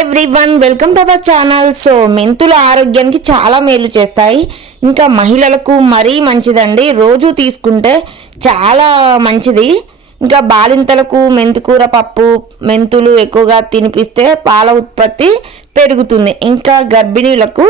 Everyone welcome to our channel. So మెంతులు ఆరోగ్యానికి చాలా మేలు చేస్తాయి. ఇంకా మహిళలకు మరీ మంచిదండి. రోజు తీసుకుంటే చాలా మంచిది. ఇంకా బాలింతలకు మెంతికూర పప్పు మెంతులు ఎక్కువగా తినిపిస్తే పాల ఉత్పత్తి పెరుగుతుంది. ఇంకా గర్భిణీలకు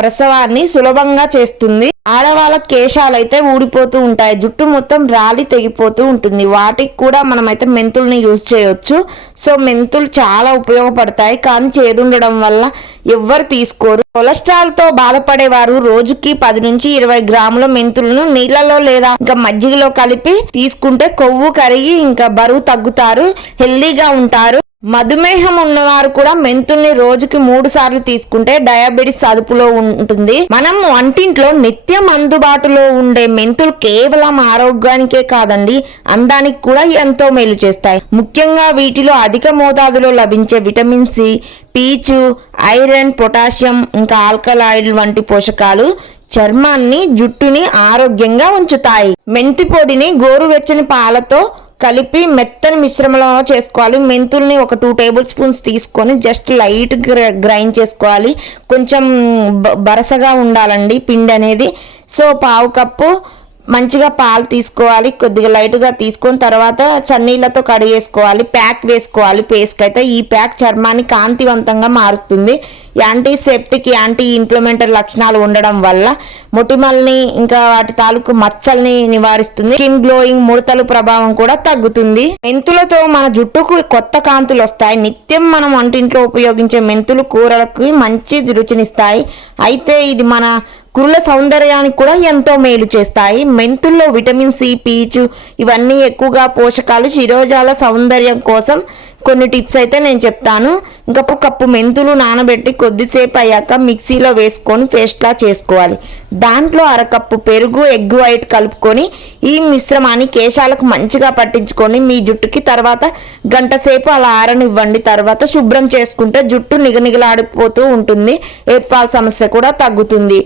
ప్రసవాన్ని సులభంగా చేస్తుంది. ఆడవాళ్ళ కేశాలు అయితే ఊడిపోతూ ఉంటాయి, జుట్టు మొత్తం రాలి తెగిపోతూ ఉంటుంది. వాటికి కూడా మనమైతే మెంతుల్ని యూజ్ చేయొచ్చు. సో మెంతులు చాలా ఉపయోగపడతాయి, కానీ చేదుండడం వల్ల ఎవ్వరు తీసుకోరు. కొలెస్ట్రాల్తో బాధపడేవారు రోజుకి 10 నుంచి 20 గ్రాముల మెంతులను నీళ్ళలో లేదా ఇంకా మజ్జిగలో కలిపి తీసుకుంటే కొవ్వు కరిగి ఇంకా బరువు తగ్గుతారు, హెల్దీగా ఉంటారు. మధుమేహం ఉన్నవారు కూడా మెంతుల్ని రోజుకి 3 సార్లు తీసుకుంటే డయాబెటిస్ అదుపులో ఉంటుంది. మనం వంటింట్లో నిత్యం అందుబాటులో ఉండే మెంతులు కేవలం ఆరోగ్యానికే కాదండి, అందానికి కూడా ఎంతో మేలు చేస్తాయి. ముఖ్యంగా వీటిలో అధిక మోతాదులో లభించే విటమిన్ సి, పీచు, ఐరన్, పొటాషియం ఇంకా ఆల్కలాయిడ్ వంటి పోషకాలు చర్మాన్ని జుట్టుని ఆరోగ్యంగా ఉంచుతాయి. మెంతి పొడిని గోరువెచ్చని పాలతో కలిపి మెత్తని మిశ్రమంలో చేసుకోవాలి. మెంతుల్ని ఒక 2 టేబుల్ స్పూన్స్ తీసుకొని జస్ట్ లైట్ గ్రైండ్ చేసుకోవాలి. కొంచెం బరసగా ఉండాలండి పిండి అనేది. సో 1/2 కప్పు మంచిగా పాలు తీసుకోవాలి, కొద్దిగా లైట్గా తీసుకొని తర్వాత చన్నీళ్ళతో కడిగేసుకోవాలి. ప్యాక్ వేసుకోవాలి పేస్ట్కి అయితే. ఈ ప్యాక్ చర్మాన్ని కాంతివంతంగా మారుస్తుంది. యాంటీసెప్టిక్, యాంటీ ఇన్ఫ్లమేటరీ లక్షణాలు ఉండడం వల్ల మొటిమల్ని ఇంకా వాటి తాలూకు మచ్చల్ని నివారిస్తుంది. స్కిన్ గ్లోయింగ్, ముడతలు ప్రభావం కూడా తగ్గుతుంది. మెంతులతో మన జుట్టుకు కొత్త కాంతులు వస్తాయి. నిత్యం మనం వంటింట్లో ఉపయోగించే మెంతులు కూరలకు మంచి రుచినిస్తాయి. అయితే ఇది మన కురుల సౌందర్యానికి కూడా ఎంతో మేలు చేస్తాయి. మెంతుల్లో విటమిన్ సి, పీచు ఇవన్నీ ఎక్కువగా పోషకాలు. శిరోజాల సౌందర్యం కోసం కొన్ని టిప్స్ అయితే నేను చెప్తాను. ఇంకా కప్పు మెంతులు నానబెట్టి కొద్దిసేపు అయ్యాక మిక్సీలో వేసుకొని పేస్ట్లా చేసుకోవాలి. దాంట్లో 1/2 కప్పు పెరుగు, ఎగ్ వైట్ కలుపుకొని ఈ మిశ్రమాన్ని కేశాలకు మంచిగా పట్టించుకొని మీ జుట్టుకి తర్వాత గంట సేపు అలా ఆరనివ్వండి. తర్వాత శుభ్రం చేసుకుంటే జుట్టు నిగనిగలాడిపోతూ ఉంటుంది. హెయిర్ ఫాల్ సమస్య కూడా తగ్గుతుంది.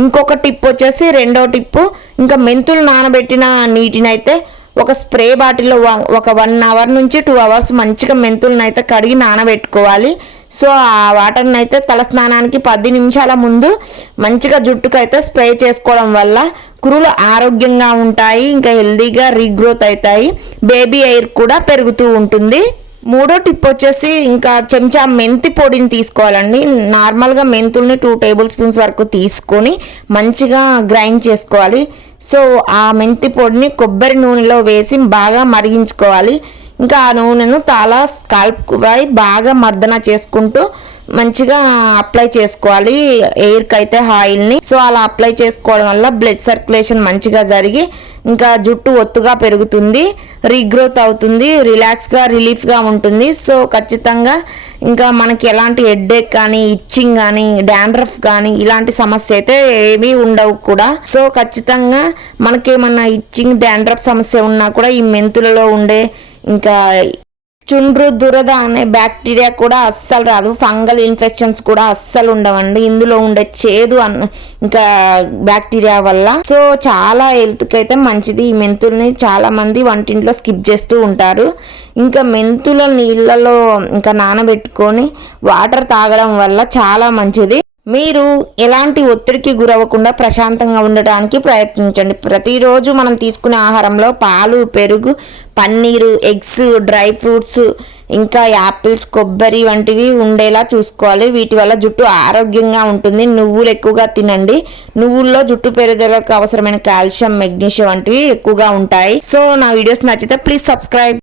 ఇంకొక టిప్ వచ్చేసి, రెండో టిప్పు, ఇంకా మెంతులు నానబెట్టిన నీటిని అయితే ఒక స్ప్రే బాటిల్లో ఒక 1 అవర్ నుంచి 2 అవర్స్ మంచిగా మెంతులను అయితే కడిగి నానబెట్టుకోవాలి. సో ఆ వాటర్ని అయితే తల స్నానానికి 10 నిమిషాల ముందు మంచిగా జుట్టుకు అయితే స్ప్రే చేసుకోవడం వల్ల కురులు ఆరోగ్యంగా ఉంటాయి, ఇంకా హెల్దీగా రీగ్రోత్ అవుతాయి, బేబీ హెయిర్ కూడా పెరుగుతూ ఉంటుంది. మూడో టిప్ వచ్చేసి, ఇంకా చెంచా మెంతి పొడిని తీసుకోవాలండి. నార్మల్గా మెంతుల్ని 2 టేబుల్ స్పూన్స్ వరకు తీసుకొని మంచిగా గ్రైండ్ చేసుకోవాలి. సో ఆ మెంతి పొడిని కొబ్బరి నూనెలో వేసి బాగా మరిగించుకోవాలి. ఇంకా ఆ నూనెను చాలా స్కాల్ప్పై బాగా మర్దన చేసుకుంటూ మంచిగా అప్లై చేసుకోవాలి హెయిర్కి అయితే ఆయిల్ని. సో అలా అప్లై చేసుకోవడం వల్ల బ్లడ్ సర్క్యులేషన్ మంచిగా జరిగి ఇంకా జుట్టు ఒత్తుగా పెరుగుతుంది, రీగ్రోత్ అవుతుంది, రిలాక్స్గా రిలీఫ్గా ఉంటుంది. సో ఖచ్చితంగా ఇంకా మనకి ఎలాంటి హెడ్ఏక్ కానీ, ఇచ్చింగ్ కానీ, డాండ్రఫ్ కానీ ఇలాంటి సమస్య అయితే ఏమీ ఉండవు కూడా. సో ఖచ్చితంగా మనకేమన్నా ఇచ్చింగ్, డాండ్రఫ్ సమస్య ఉన్నా కూడా ఈ మెంతులలో ఉండే ఇంకా చుండ్రు, దురద అనే బ్యాక్టీరియా కూడా అస్సలు రాదు. ఫంగల్ ఇన్ఫెక్షన్స్ కూడా అస్సలు ఉండవండి ఇందులో ఉండే చేదు ఇంకా బ్యాక్టీరియా వల్ల. సో చాలా హెల్త్కి అయితే మంచిది. ఈ మెంతుల్ని చాలా మంది వంటింట్లో స్కిప్ చేస్తూ ఉంటారు. ఇంకా మెంతుల నీళ్ళలో ఇంకా నానబెట్టుకొని వాటర్ తాగడం వల్ల చాలా మంచిది. మీరు ఎలాంటి ఒత్తిడికి గురవ్వకుండా ప్రశాంతంగా ఉండడానికి ప్రయత్నించండి. ప్రతిరోజు మనం తీసుకునే ఆహారంలో పాలు, పెరుగు, పన్నీరు, ఎగ్స్, డ్రై ఫ్రూట్స్, ఇంకా యాపిల్స్, కొబ్బరి వంటివి ఉండేలా చూసుకోవాలి. వీటి వల్ల జుట్టు ఆరోగ్యంగా ఉంటుంది. నువ్వులు ఎక్కువగా తినండి. నువ్వుల్లో జుట్టు పెరుగుదలకు అవసరమైన కాల్షియం, మెగ్నీషియం వంటివి ఎక్కువగా ఉంటాయి. సో నా వీడియోస్ నచ్చితే ప్లీజ్ సబ్స్క్రైబ్.